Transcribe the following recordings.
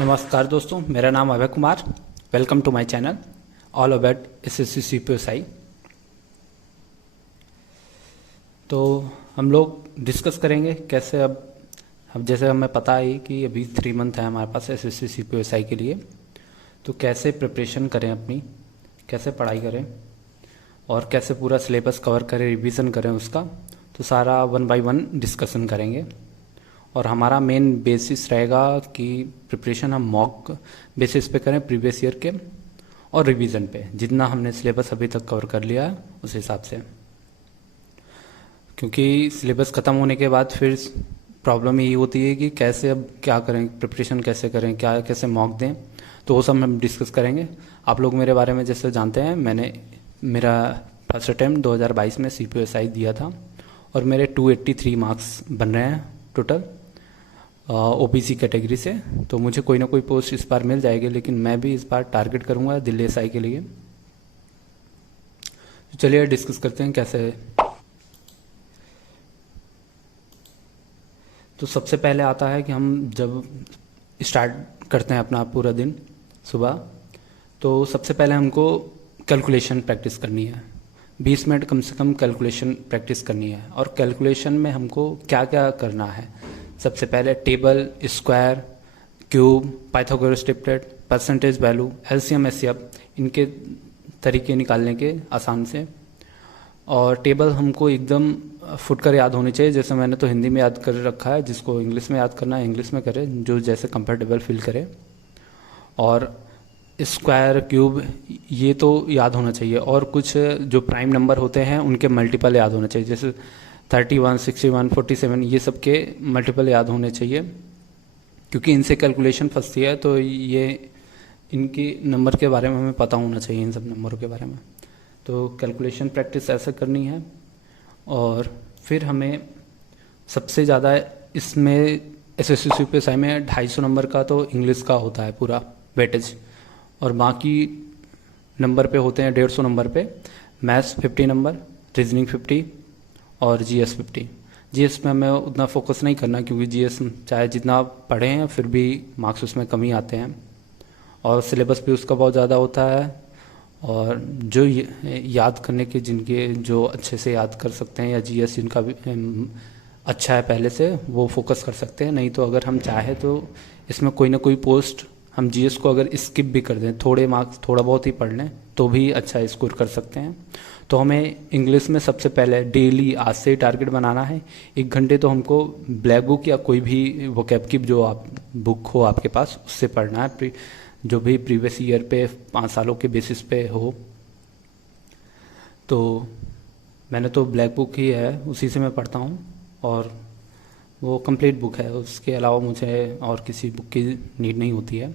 नमस्कार दोस्तों, मेरा नाम Abhay Kumar. Welcome to my channel all about SSC CPSI. तो हम लोग डिस्कस करेंगे कैसे अब जैसे हमें पता है कि अभी 3 मंथ है हमारे पास एसएससी सीपीएसआई के लिए, तो कैसे प्रिपरेशन करें अपनी, कैसे पढ़ाई करें और कैसे पूरा सिलेबस कवर करें, रिवीजन करें उसका। तो सारा 1 बाय 1 डिस्कशन करेंगे और हमारा मेन बेसिस रहेगा कि प्रिपरेशन हम मॉक बेसिस पे करें प्रीवियस ईयर के और रिवीजन पे, जितना हमने सिलेबस अभी तक कवर कर लिया है उस हिसाब से। क्योंकि सिलेबस ख़त्म होने के बाद फिर प्रॉब्लम यही होती है कि कैसे अब क्या करें, प्रिपरेशन कैसे करें, क्या कैसे मॉक दें। तो वो सब हम डिस्कस करेंगे। आप लोग मेरे बारे में जैसे जानते हैं, मेरा फर्स्ट अटैम्प्ट 2022 में सीपीएसआई दिया था और मेरे 283 मार्क्स बन रहे हैं टोटल ओबीसी कैटेगरी से। तो मुझे कोई ना कोई पोस्ट इस बार मिल जाएगी, लेकिन मैं भी इस बार टारगेट करूंगा दिल्ली एसआई के लिए। तो चलिए डिस्कस करते हैं कैसे। तो सबसे पहले आता है कि हम जब स्टार्ट करते हैं अपना पूरा दिन सुबह, तो सबसे पहले हमको कैलकुलेशन प्रैक्टिस करनी है। 20 मिनट कम से कम कैलकुलेशन प्रैक्टिस करनी है। और कैलकुलेशन में हमको क्या क्या करना है, सबसे पहले table, square, cube, Pythagoras triplet, percentage value, LCM HCF, इनके तरीके निकालने के आसान से। और टेबल हमको एकदम फुटकर याद होनी चाहिए। जैसे मैंने तो हिंदी में याद कर रखा है, जिसको इंग्लिश में याद करना है इंग्लिश में करे, जो जैसे कंफर्टेबल फील करे। और स्क्वायर, क्यूब, ये तो याद होना चाहिए। और कुछ जो प्राइम नंबर होते हैं उनके मल्टीपल याद होना चाहिए, जैसे 31, 61, 47, ये सब के मल्टीपल याद होने चाहिए, क्योंकि इनसे कैलकुलेशन फंसती है। तो ये इनकी नंबर के बारे में हमें पता होना चाहिए, इन सब नंबरों के बारे में। तो कैलकुलेशन प्रैक्टिस ऐसे करनी है। और फिर हमें सबसे ज़्यादा इसमें एसएससी सीपीएसआई में 250 नंबर का तो इंग्लिश का होता है पूरा वेटेज, और बाकी नंबर पे होते हैं 150 नंबर पे मैथ्स 50 नंबर, रीजनिंग 50 और जीएस 50। जीएस में हमें उतना फोकस नहीं करना, क्योंकि जीएस चाहे जितना पढ़े हैं फिर भी मार्क्स उसमें कम ही आते हैं और सिलेबस भी उसका बहुत ज़्यादा होता है। और जो याद करने के जिनके जो अच्छे से याद कर सकते हैं या जीएस जिनका भी अच्छा है पहले से, वो फोकस कर सकते हैं। नहीं तो अगर हम चाहे तो इसमें कोई ना कोई पोस्ट हम जीएस को अगर स्किप भी कर दें, थोड़े मार्क्स थोड़ा बहुत ही पढ़ लें, तो भी अच्छा स्कोर कर सकते हैं। तो हमें इंग्लिश में सबसे पहले डेली आज से ही टारगेट बनाना है। 1 घंटे तो हमको ब्लैक बुक या कोई भी वोकैब की जो आप बुक हो आपके पास, उससे पढ़ना है, जो भी प्रीवियस ईयर पे 5 सालों के बेसिस पे हो। तो मैंने तो ब्लैक बुक ही है, उसी से मैं पढ़ता हूँ और वो कंप्लीट बुक है। उसके अलावा मुझे और किसी बुक की नीड नहीं होती है।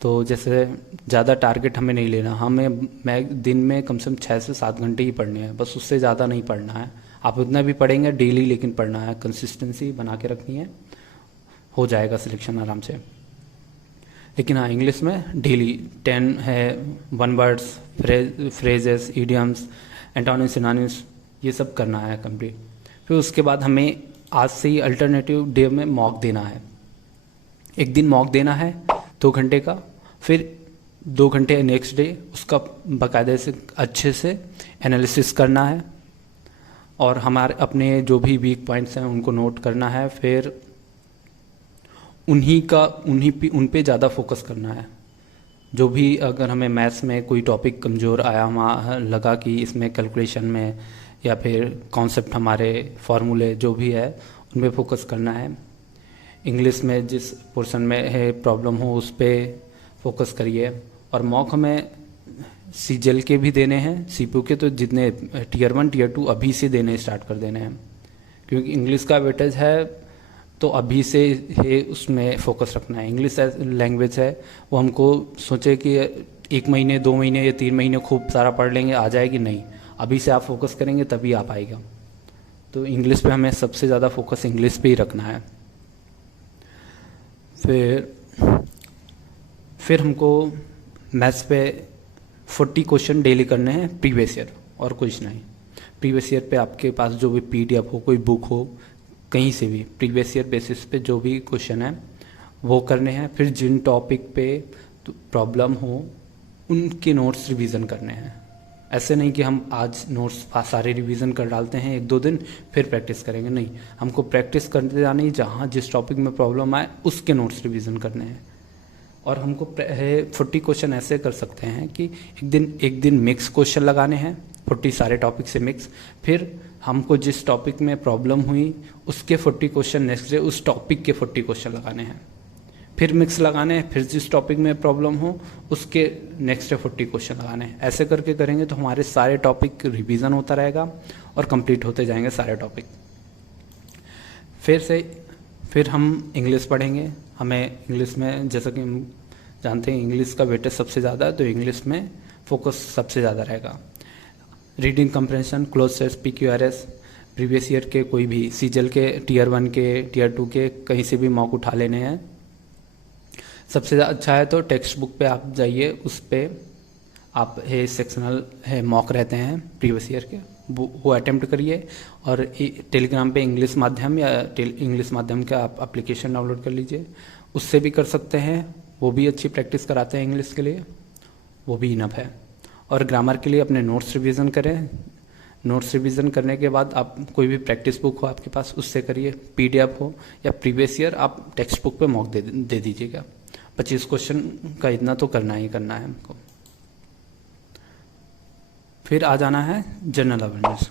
तो जैसे ज़्यादा टारगेट हमें नहीं लेना, मैं दिन में कम से कम 6 से 7 घंटे ही पढ़ने हैं, बस उससे ज़्यादा नहीं पढ़ना है। आप उतना भी पढ़ेंगे डेली, लेकिन पढ़ना है, कंसिस्टेंसी बना के रखनी है, हो जाएगा सिलेक्शन आराम से। लेकिन हाँ, इंग्लिश में डेली 10 है 1 words, phrases, idioms, antonyms, synonyms, ये सब करना है कंप्लीट। फिर उसके बाद हमें आज से ही अल्टरनेटिव डे में मॉक देना है। 1 दिन मॉक देना है 2 घंटे का, फिर 2 घंटे नेक्स्ट डे उसका बाकायदे से अच्छे से एनालिसिस करना है और हमारे अपने जो भी वीक पॉइंट्स हैं उनको नोट करना है। फिर उन पे ज़्यादा फोकस करना है। जो भी अगर हमें मैथ्स में कोई टॉपिक कमज़ोर आया, हमें लगा कि इसमें कैलकुलेशन में या फिर कॉन्सेप्ट हमारे फार्मूले जो भी है उन पे फोकस करना है। इंग्लिश में जिस पोर्शन में है प्रॉब्लम हो उस पर फोकस करिए। और मॉक हमें सीजीएल के भी देने हैं, सीपीयू के तो जितने टीयर 1 टीयर 2 अभी से देने स्टार्ट कर देने हैं, क्योंकि इंग्लिश का वेटेज है तो अभी से ही उसमें फोकस रखना है। इंग्लिश लैंग्वेज है, वो हमको सोचे कि 1 महीने 2 महीने या 3 महीने खूब सारा पढ़ लेंगे आ जाएगी, नहीं, अभी से आप फोकस करेंगे तभी आ पाएगा। तो इंग्लिश पे हमें सबसे ज़्यादा फोकस इंग्लिश पे ही रखना है। फिर हमको मैथ्स पे 40 क्वेश्चन डेली करने हैं प्रीवियस ईयर, और कुछ नहीं। प्रीवियस ईयर पे आपके पास जो भी पीडीएफ हो, कोई बुक हो, कहीं से भी प्रीवियस ईयर बेसिस पे जो भी क्वेश्चन है वो करने हैं। फिर जिन टॉपिक पे प्रॉब्लम हो उनके नोट्स रिवीजन करने हैं। ऐसे नहीं कि हम आज नोट्स सारे रिवीजन कर डालते हैं 1-2 दिन फिर प्रैक्टिस करेंगे, नहीं, हमको प्रैक्टिस करते जाना ही, जहाँ जिस टॉपिक में प्रॉब्लम आए उसके नोट्स रिवीजन करने हैं। और हमको 40 क्वेश्चन ऐसे कर सकते हैं कि एक दिन मिक्स क्वेश्चन लगाने हैं, 40 सारे टॉपिक से मिक्स। फिर हमको जिस टॉपिक में प्रॉब्लम हुई उसके 40 क्वेश्चन नेक्स्ट डे उस टॉपिक के 40 क्वेश्चन लगाने हैं। फिर मिक्स लगाने हैं, फिर जिस टॉपिक में प्रॉब्लम हो उसके नेक्स्ट डे 40 क्वेश्चन लगाने हैं। ऐसे करके करेंगे तो हमारे सारे टॉपिक रिवीजन होता रहेगा और कंप्लीट होते जाएंगे सारे टॉपिक। फिर हम इंग्लिश पढ़ेंगे। हमें इंग्लिश में, जैसा कि हम जानते हैं, इंग्लिश का वेटेज सबसे ज़्यादा है, तो इंग्लिश में फोकस सबसे ज़्यादा रहेगा। Reading comprehension, cloze test, PQRS, previous year के कोई भी सीजल के, Tier 1 के, Tier 2 के, कहीं से भी मॉक उठा लेने हैं। सबसे अच्छा है तो टेक्स्ट बुक पे आप जाइए, उस पर आप सेक्शनल मॉक रहते हैं प्रीवियस ईयर के, वो अटेम्प्ट करिए। और टेलीग्राम पे इंग्लिश माध्यम या इंग्लिश माध्यम का आप एप्लीकेशन डाउनलोड कर लीजिए, उससे भी कर सकते हैं। वो भी अच्छी प्रैक्टिस कराते हैं इंग्लिश के लिए, वो भी इनफ है। और ग्रामर के लिए अपने नोट्स रिवीजन करें। नोट्स रिवीजन करने के बाद आप कोई भी प्रैक्टिस बुक हो आपके पास उससे करिए, PDF हो या प्रीवियस ईयर आप टेक्स्ट बुक पे मॉक दे दीजिएगा। 25 क्वेश्चन का इतना तो करना ही करना है हमको। फिर आ जाना है जनरल अवेयरनेस।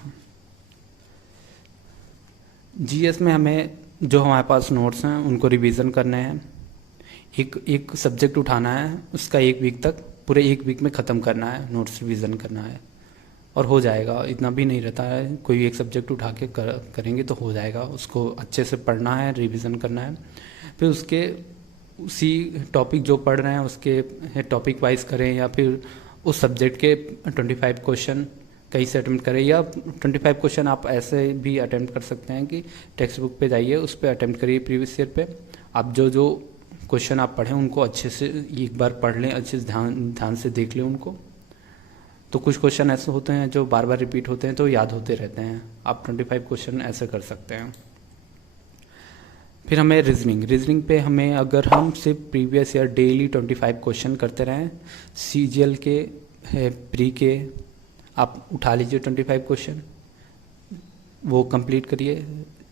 GS में हमें जो हमारे पास नोट्स हैं उनको रिवीजन करने हैं। एक सब्जेक्ट उठाना है, उसका 1 वीक तक, पूरे 1 वीक में ख़त्म करना है, नोट्स रिवीजन करना है और हो जाएगा। इतना भी नहीं रहता है, कोई एक सब्जेक्ट उठा के करेंगे तो हो जाएगा। उसको अच्छे से पढ़ना है, रिवीजन करना है। फिर उसके उसी टॉपिक जो पढ़ रहे हैं उसके टॉपिक वाइज करें, या फिर उस सब्जेक्ट के 25 क्वेश्चन कहीं से अटेम्प्ट करें, या 25 क्वेश्चन आप ऐसे भी अटेम्प्ट कर सकते हैं कि टेक्स्ट बुक पे जाइए, उस पर अटेम्प्ट करिए प्रीवियस ईयर पे। आप जो क्वेश्चन आप पढ़ें उनको अच्छे से एक बार पढ़ लें, अच्छे से ध्यान से देख लें उनको। तो कुछ क्वेश्चन ऐसे होते हैं जो बार बार रिपीट होते हैं तो याद होते रहते हैं। आप 25 क्वेश्चन ऐसे कर सकते हैं। फिर हमें रीजनिंग पे हमें, अगर हम सिर्फ प्रीवियस ईयर डेली 25 क्वेश्चन करते रहें, CGL के प्री के आप उठा लीजिए 25 क्वेश्चन, वो कंप्लीट करिए।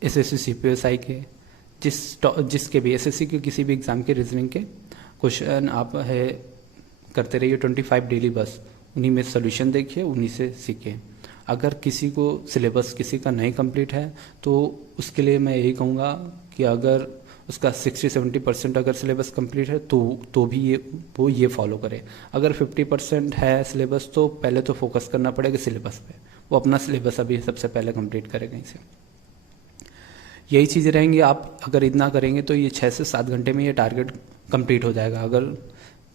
SSC CPSI के जिसके भी SSC के किसी भी एग्ज़ाम के रीजनिंग के क्वेश्चन आप करते रहिए 25 डेली, बस उन्हीं में सोल्यूशन देखिए, उन्हीं से सीखिए। अगर किसी को सिलेबस किसी का नहीं कंप्लीट है तो उसके लिए मैं यही कहूँगा कि अगर उसका 60-70% अगर सिलेबस कंप्लीट है तो भी वो ये फॉलो करे। अगर 50% है सिलेबस तो पहले तो फोकस करना पड़ेगा सिलेबस पे, वो अपना सिलेबस अभी सबसे पहले कंप्लीट करे कहीं से। यही चीज़ें रहेंगी। आप अगर इतना करेंगे तो ये 6 से 7 घंटे में ये टारगेट कंप्लीट हो जाएगा, अगर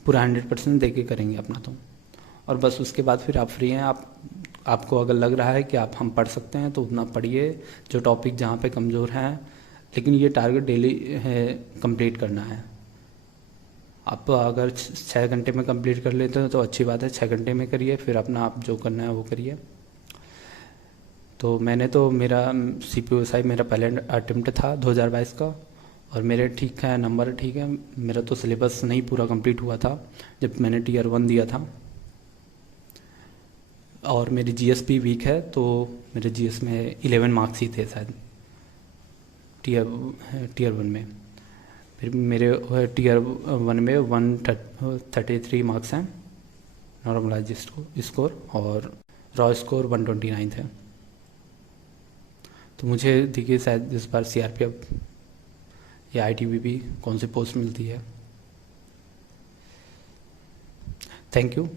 पूरा 100% दे के करेंगे अपना तो। और बस उसके बाद फिर आप फ्री हैं। आपको अगर लग रहा है कि हम पढ़ सकते हैं तो उतना पढ़िए, जो टॉपिक जहाँ पे कमज़ोर हैं, लेकिन ये टारगेट डेली है कंप्लीट करना है। आप अगर 6 घंटे में कंप्लीट कर लेते हैं तो अच्छी बात है, 6 घंटे में करिए, फिर अपना आप जो करना है वो करिए। तो मेरा CPSI मेरा पहले अटेम्प्ट था 2022 का, और मेरे ठीक है नंबर ठीक है। मेरा तो सिलेबस नहीं पूरा कंप्लीट हुआ था जब मैंने Tier 1 दिया था, और मेरी GS भी वीक है, तो मेरे GS में 11 मार्क्स ही थे शायद Tier 1 में। फिर मेरे Tier 1 में 133 मार्क्स हैं नॉर्मलाइज स्कोर, और रॉ स्कोर 129 थे। तो मुझे देखिए शायद इस बार CRPF या ITBP कौन सी पोस्ट मिलती है। Thank you.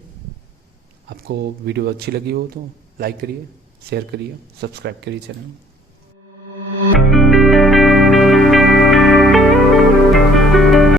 आपको वीडियो अच्छी लगी हो तो लाइक करिए, शेयर करिए, सब्सक्राइब करिए चैनल।